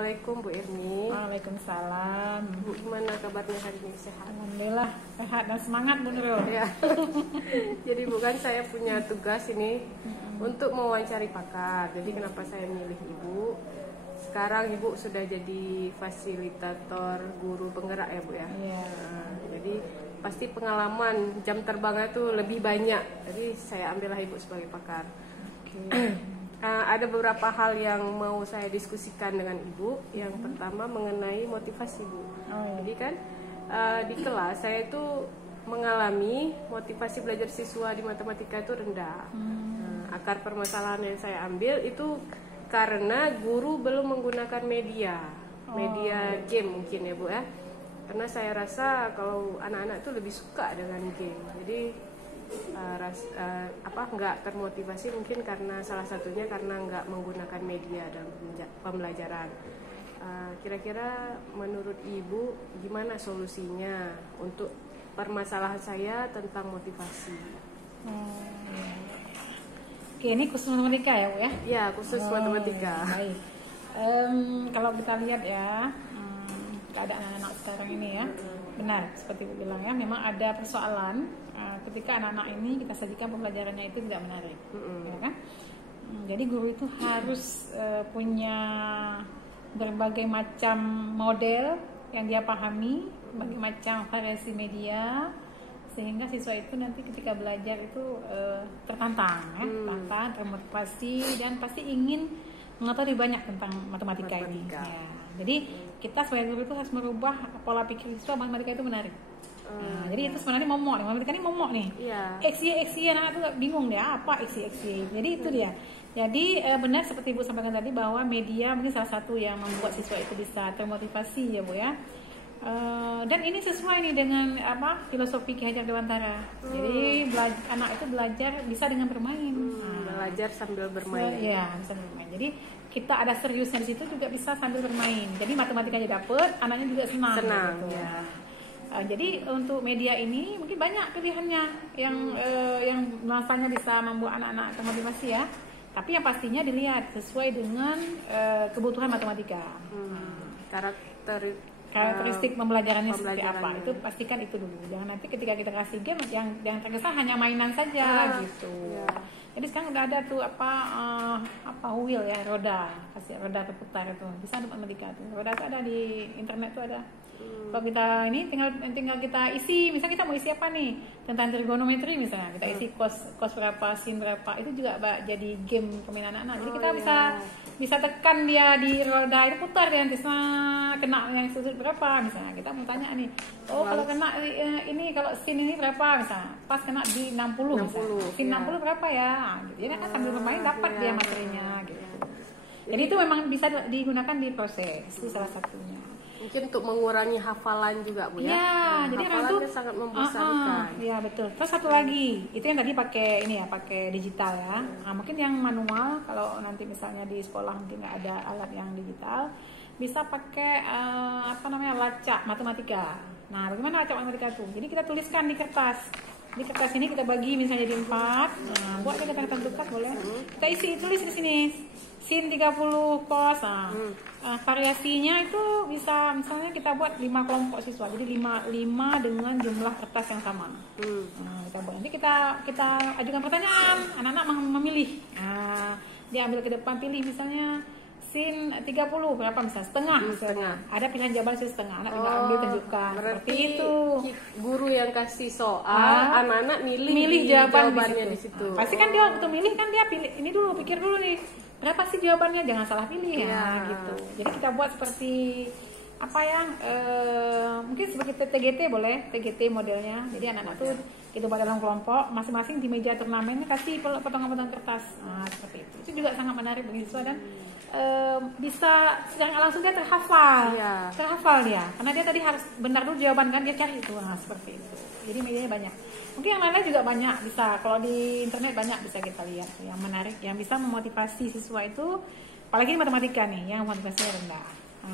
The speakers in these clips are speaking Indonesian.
Assalamualaikum Bu Irmi. Waalaikumsalam. Bu, gimana kabarnya hari ini? Sehat? Alhamdulillah sehat dan semangat Bu Nurul. Ya. Jadi bukan saya punya tugas ini untuk mewawancari pakar. Jadi kenapa saya milih Ibu? Sekarang Ibu sudah jadi fasilitator guru penggerak ya Bu ya. Iya. Jadi pasti pengalaman jam terbangnya tuh lebih banyak. Jadi saya ambillah Ibu sebagai pakar. Oke. Ada beberapa hal yang mau saya diskusikan dengan Ibu. Yang pertama mengenai motivasi Bu. Jadi kan di kelas saya itu mengalami motivasi belajar siswa di matematika itu rendah. Akar permasalahan yang saya ambil itu karena guru belum menggunakan media game mungkin ya Bu ya. Karena saya rasa kalau anak-anak itu lebih suka dengan game. Jadi nggak termotivasi mungkin karena salah satunya karena nggak menggunakan media dalam pembelajaran. Kira-kira menurut Ibu gimana solusinya untuk permasalahan saya tentang motivasi? Oke, ini khusus matematika ya Bu ya? Ya, khusus matematika. Baik. Kalau kita lihat ya, keadaan anak-anak sekarang ini ya, benar seperti Bu bilang ya, memang ada persoalan ketika anak-anak ini kita sajikan pembelajarannya itu tidak menarik, ya kan? Jadi guru itu harus punya berbagai macam model yang dia pahami, berbagai macam variasi media, sehingga siswa itu nanti ketika belajar itu tertantang, ya, tertantang, termotivasi dan pasti ingin mengetahui banyak tentang matematika ini. Ya. Jadi kita sebagai guru itu harus merubah pola pikir siswa matematika itu menarik. Jadi itu sebenarnya momok nih, matematika ini momok nih. XY anak tuh bingung dia apa XY. Jadi itu dia. Jadi benar seperti Ibu sampaikan tadi bahwa media mungkin salah satu yang membuat siswa itu bisa termotivasi ya Bu ya. Dan ini sesuai nih dengan filosofi Ki Hajar Dewantara. Jadi anak itu belajar bisa dengan bermain. Belajar sambil bermain. Ya, bisa bermain. Jadi kita ada seriusnya di situ juga bisa sambil bermain. Jadi matematikanya dapet, anaknya juga senang. Gitu. Ya. Jadi untuk media ini mungkin banyak pilihannya yang masanya bisa membuat anak-anak termotivasi ya. Tapi yang pastinya dilihat sesuai dengan kebutuhan matematika. Karakteristik pembelajarannya seperti apa, itu pastikan itu dulu. Jangan nanti ketika kita kasih game yang terkesan hanya mainan saja gitu. Jadi sekarang udah ada tuh wheel ya, roda, kasih roda berputar itu bisa untuk matematika tuh. Roda tuh ada di internet tuh ada. Kalau kita ini tinggal kita isi, misalnya kita mau isi apa nih tentang trigonometri misalnya, kita isi cos berapa, sin berapa, itu juga jadi game permainan anak-anak. Jadi kita bisa tekan dia di roda itu putar dia nanti kena yang sudut berapa misalnya. Kita mau tanya nih, kalau kena ini kalau sin ini berapa misalnya, pas kena di 60 misalnya, sin 60 berapa ya? Gitu. Jadi kan sambil bermain dapat dia materinya gitu. Jadi itu memang bisa digunakan di proses, itu salah satunya. Mungkin untuk mengurangi hafalan juga Bu ya. Ya, jadi hafalannya sangat membosankan. Iya betul. Terus satu lagi, itu yang tadi pakai pakai digital ya. Mungkin yang manual kalau nanti misalnya di sekolah mungkin nggak ada alat yang digital, bisa pakai lacak matematika. Nah, bagaimana lacak matematika itu? Jadi kita tuliskan di kertas. Di kertas ini kita bagi misalnya jadi 4. Nah, buat kita tentukan boleh. Kita tulis di sini. Sin 30 cos. Variasinya itu bisa misalnya kita buat 5 kelompok siswa. Jadi 5 dengan jumlah kertas yang sama. Kita buat. Nanti kita ajukan pertanyaan, anak-anak memilih. Dia ambil ke depan pilih misalnya sin 30 berapa misalnya setengah. Ada pilihan jawaban setengah. Anak tinggal ambil tunjukkan. Seperti itu. Guru yang kasih soal, anak-anak milih jawabannya di situ. Pasti kan dia waktu milih kan dia pilih ini dulu, pikir dulu nih. Berapa sih jawabannya? Jangan salah pilih ya gitu. Jadi kita buat seperti mungkin seperti TGT boleh, TGT modelnya. Jadi anak-anak tuh kita buat dalam kelompok, masing-masing di meja turnamennya kasih potongan-potongan kertas. Seperti itu. Itu juga sangat menarik bagi siswa dan bisa secara langsung dia terhafal. Terhafal dia. Karena dia tadi harus benar dulu jawaban kan dia cari itu. Seperti itu. Jadi medianya banyak. Mungkin yang lain juga banyak bisa. Kalau di internet banyak bisa kita lihat yang menarik, yang bisa memotivasi siswa itu, apalagi matematika nih, yang motivasinya rendah.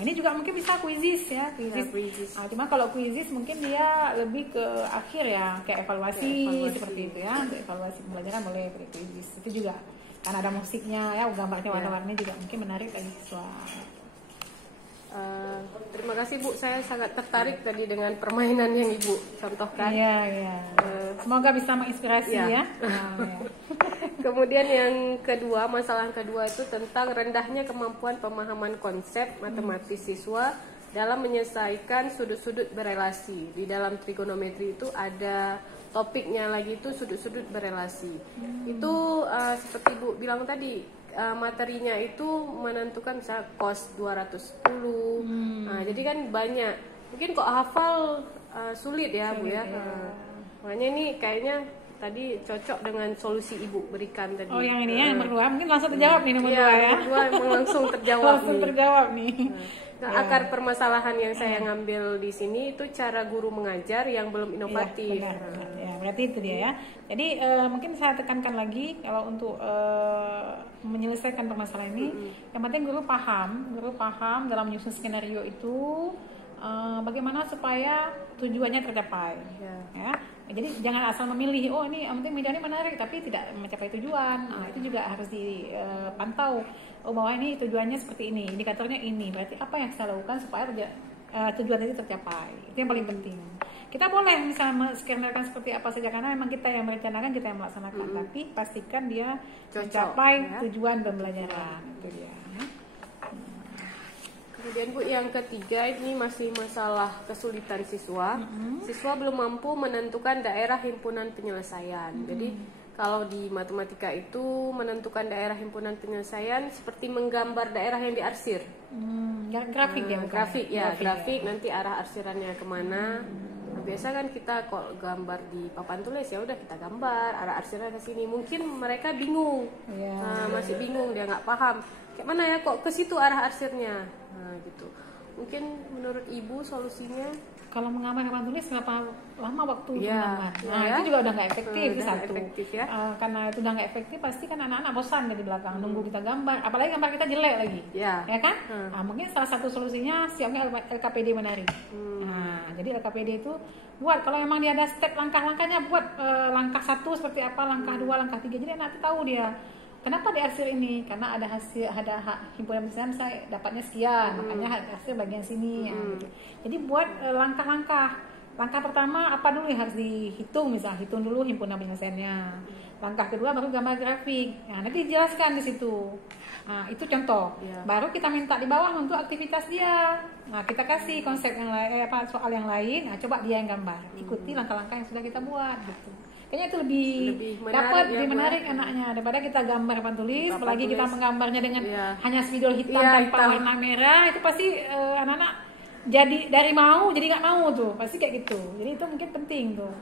Ini juga mungkin bisa quizzes ya, quizzes. Cuma kalau quizzes mungkin dia lebih ke akhir ya, kayak evaluasi. Seperti itu ya, untuk evaluasi pembelajaran boleh pakai quizzes. Itu juga karena ada musiknya ya, gambarnya warna-warni juga mungkin menarik bagi siswa. kasih Bu, saya sangat tertarik tadi dengan permainan yang Ibu contohkan. Iya, iya. Semoga bisa menginspirasi ya. Kemudian yang kedua, masalah kedua itu tentang rendahnya kemampuan pemahaman konsep matematis siswa dalam menyelesaikan sudut-sudut berelasi. Di dalam trigonometri itu ada topiknya lagi, itu sudut-sudut berelasi. Itu seperti Bu bilang tadi, materinya itu menentukan misalnya cos 210. Nah, jadi kan banyak. Mungkin kok hafal sulit ya Bu ya. Makanya ini kayaknya tadi cocok dengan solusi Ibu berikan tadi. Oh, yang ini ya, nomor 2 mungkin langsung terjawab nih nomor 2 ya. Nomor 2 emang langsung terjawab. Langsung terjawab nih. Nah, akar permasalahan yang saya ngambil di sini itu cara guru mengajar yang belum inovatif. Ya, benar. Ya, berarti itu dia ya. Jadi mungkin saya tekankan lagi kalau untuk menyelesaikan permasalahan ini, yang penting guru paham dalam menyusun skenario itu bagaimana supaya tujuannya tercapai. Ya. Jadi jangan asal memilih, oh ini yang penting media ini menarik tapi tidak mencapai tujuan. Nah, itu juga harus dipantau. Oh, bahwa ini tujuannya seperti ini, indikatornya ini. Berarti apa yang saya lakukan supaya tujuan itu tercapai. Itu yang paling penting. Kita boleh misalnya skenario seperti apa saja karena memang kita yang merencanakan, kita yang melaksanakan. Tapi pastikan dia mencapai tujuan pembelajaran. Itu dia. Kemudian Bu, yang ketiga ini masih masalah kesulitan siswa. Siswa belum mampu menentukan daerah himpunan penyelesaian. Jadi kalau di matematika itu menentukan daerah himpunan penyelesaian seperti menggambar daerah yang diarsir. Grafik ya? Grafik nanti arah arsirannya kemana. Nah, biasa kan kita kok gambar di papan tulis, ya udah kita gambar arah arsirannya ke sini. Mungkin mereka bingung, masih bingung, dia nggak paham. Kayak mana ya kok ke situ arah arsirnya? Nah, gitu. Mungkin menurut Ibu solusinya? Kalau menggambar papan tulis berapa lama waktu menggambar? Nah, itu juga udah nggak efektif satu. Karena itu udah nggak efektif, pasti kan anak-anak bosan dari belakang nunggu kita gambar. Apalagi gambar kita jelek lagi, ya kan? Nah, mungkin salah satu solusinya siapnya LKPD menarik. Nah, jadi LKPD itu buat kalau memang dia ada step langkah-langkahnya, buat langkah 1 seperti apa, langkah 2, langkah 3. Jadi anak itu tahu dia. Kenapa di arsir ini? Karena ada himpunan penyelesaian saya dapatnya sekian, makanya hasil bagian sini. Gitu. Jadi buat langkah-langkah. Langkah pertama apa dulu yang harus dihitung, misalnya hitung dulu himpunan penyelesaiannya. Langkah kedua baru gambar grafik. Nah, nanti dijelaskan di situ. Nah, itu contoh. Baru kita minta di bawah untuk aktivitas dia. Nah, kita kasih konsep yang lain, soal yang lain. Nah, coba dia yang gambar. Ikuti langkah-langkah yang sudah kita buat gitu. Kayaknya itu lebih dapat, lebih menarik anaknya daripada kita gambar papan tulis, apalagi kita menggambarnya dengan hanya spidol hitam tanpa warna merah. Itu pasti anak-anak jadi dari mau jadi nggak mau tuh, pasti kayak gitu. Jadi itu mungkin penting tuh.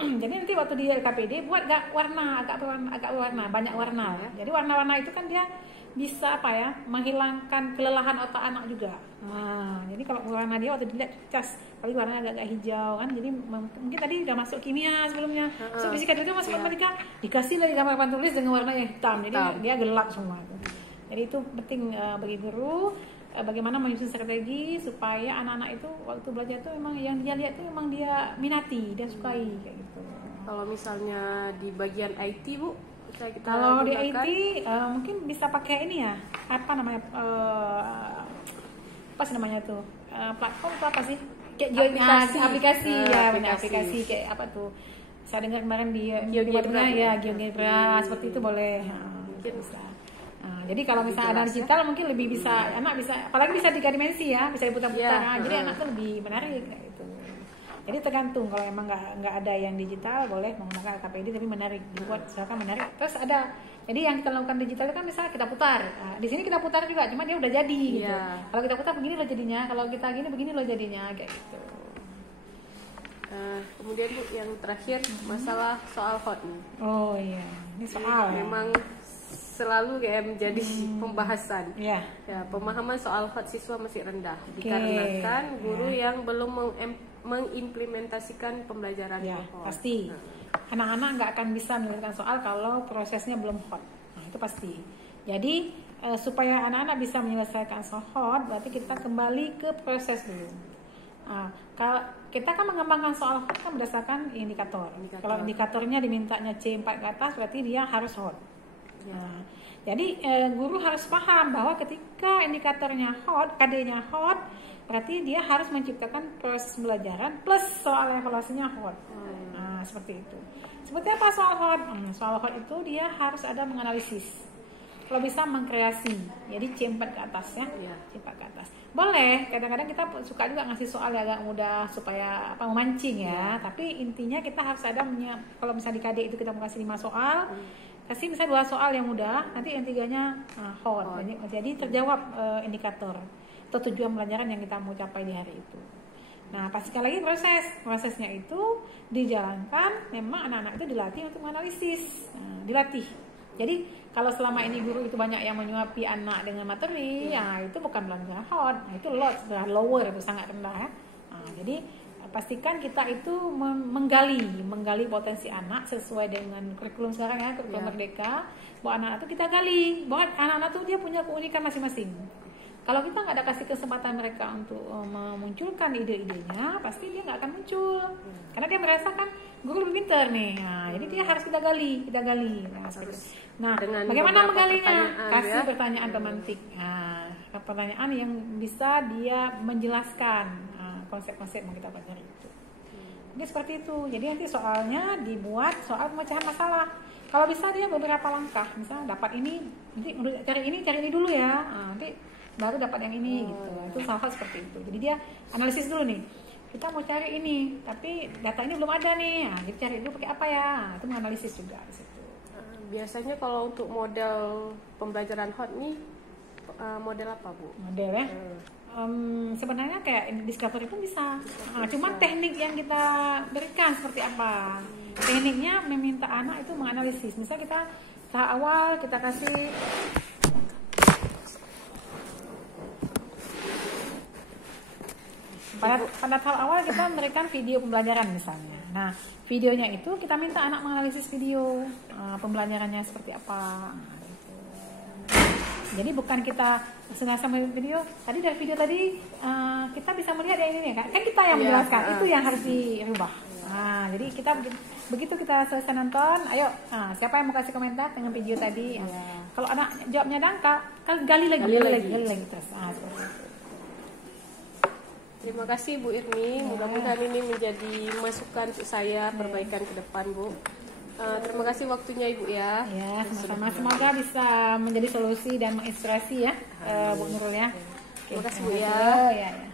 Jadi nanti waktu di LKPD buat agak warna, banyak warna. Jadi warna-warna itu kan dia bisa menghilangkan kelelahan otak anak juga. Nah, jadi kalau warna dia waktu dilihat cas, paling warnanya agak hijau kan. Jadi mungkin tadi udah masuk kimia sebelumnya, masuk fisika itu masuk matematika, dikasih lagi gambar papan tulis dengan warna yang hitam. Jadi dia gelap semua. Jadi itu penting bagi guru bagaimana menyusun strategi supaya anak-anak itu waktu belajar itu memang yang dia lihat itu memang dia minati, dia sukai kayak gitu. Kalau misalnya di bagian IT Bu, kalau di IT mungkin bisa pakai ini ya, apa namanya, apa sih namanya tuh, platform itu apa sih, kayak aplikasi kayak apa tuh, saya dengar kemarin di GeoGebra seperti itu boleh. Mungkin bisa. Nah, jadi kalau misalnya ada digital mungkin lebih bisa, anak bisa, apalagi bisa 3 dimensi ya, bisa diputar-putar. Jadi anak tuh lebih menarik kayak gitu. Jadi tergantung, kalau emang nggak ada yang digital boleh menggunakan LKPD tapi menarik, dibuat misalkan menarik. Terus ada, jadi yang kita lakukan digital kan misalnya kita putar. Nah, di sini kita putar juga, cuma dia udah jadi gitu. Kalau kita putar begini loh jadinya, kalau kita gini begini loh jadinya kayak gitu. Kemudian Bu, yang terakhir masalah soal hot nih. Oh iya, ini soal memang selalu kayak menjadi pembahasan. Ya, pemahaman soal hot siswa masih rendah dikarenakan guru yang belum mengimplementasikan pembelajaran hot. Pasti anak-anak nggak akan bisa menyelesaikan soal kalau prosesnya belum hot. Nah, itu pasti. Jadi supaya anak-anak bisa menyelesaikan soal hot, berarti kita kembali ke proses dulu. Nah, kalau kita kan mengembangkan soal hot kan berdasarkan indikator. Kalau indikatornya dimintanya C4 ke atas, berarti dia harus hot. Nah, Jadi guru harus paham bahwa ketika indikatornya hot, KD-nya hot, berarti dia harus menciptakan proses pembelajaran plus soal evaluasinya hot. Nah, seperti itu. Seperti apa soal hot? Soal hot itu dia harus ada menganalisis. Kalau bisa mengkreasi, jadi C4 ke atas ya, C4 ke atas. Boleh, kadang-kadang kita suka juga ngasih soal yang agak mudah supaya memancing ya. Tapi intinya kita harus ada, kalau misalnya di KD itu kita mau kasih 5 soal, kasih bisa 2 soal yang mudah, nanti yang 3-nya hot. Jadi terjawab indikator atau tujuan pelajaran yang kita mau capai di hari itu. Nah, pastikan lagi prosesnya itu dijalankan, memang anak-anak itu dilatih untuk menganalisis, dilatih. Jadi kalau selama ini guru itu banyak yang menyuapi anak dengan materi, ya itu bukan pelajaran hot, itu lower, itu sangat rendah ya. Jadi pastikan kita itu menggali potensi anak sesuai dengan kurikulum sekarang ya, kurikulum Merdeka. Bahwa anak-anak itu kita gali, bahwa anak-anak itu dia punya keunikan masing-masing. Kalau kita nggak ada kasih kesempatan mereka untuk memunculkan ide-idenya, pasti dia nggak akan muncul. Karena dia merasakan guru lebih pintar nih. Nah, jadi dia harus kita gali. Nah, bagaimana menggalinya? Kasih pertanyaan pemantik. Nah, pertanyaan yang bisa dia menjelaskan konsep-konsep yang kita pelajari itu. Jadi seperti itu. Jadi nanti soalnya dibuat soal pemecahan masalah. Kalau bisa dia beberapa langkah. Misalnya dapat ini, nanti cari ini dulu ya. Nanti baru dapat yang ini gitu. Itu hal-hal seperti itu. Jadi dia analisis dulu nih. Kita mau cari ini, tapi data ini belum ada nih. Nah, kita cari dulu pakai apa ya? Itu menganalisis juga di situ. Biasanya kalau untuk model pembelajaran hot nih model apa, Bu? Model ya. Sebenarnya kayak Discovery pun bisa. Cuman teknik yang kita berikan seperti apa? Tekniknya meminta anak itu menganalisis. Misalnya kita tahap awal kita kasih pada tahap awal kita memberikan video pembelajaran misalnya. Nah, videonya itu kita minta anak menganalisis video pembelajarannya seperti apa. Gitu. Jadi bukan kita sengaja sambil video. Tadi dari video tadi kita bisa melihat yang ini kan kita yang menjelaskan. Itu yang harus dirubah. Nah, jadi kita begitu kita selesai nonton, ayo siapa yang mau kasih komentar dengan video tadi? Kalau anak jawabnya dangkal, gali lagi terus. Seperti itu. Terima kasih Bu Irmi, mudah-mudahan ini menjadi masukan untuk saya perbaikan ke depan, Bu. Terima kasih waktunya Ibu ya. Ya, sama-sama. Semoga bisa menjadi solusi dan menginspirasi ya, Bu Nurul ya. Terima kasih Bu ya.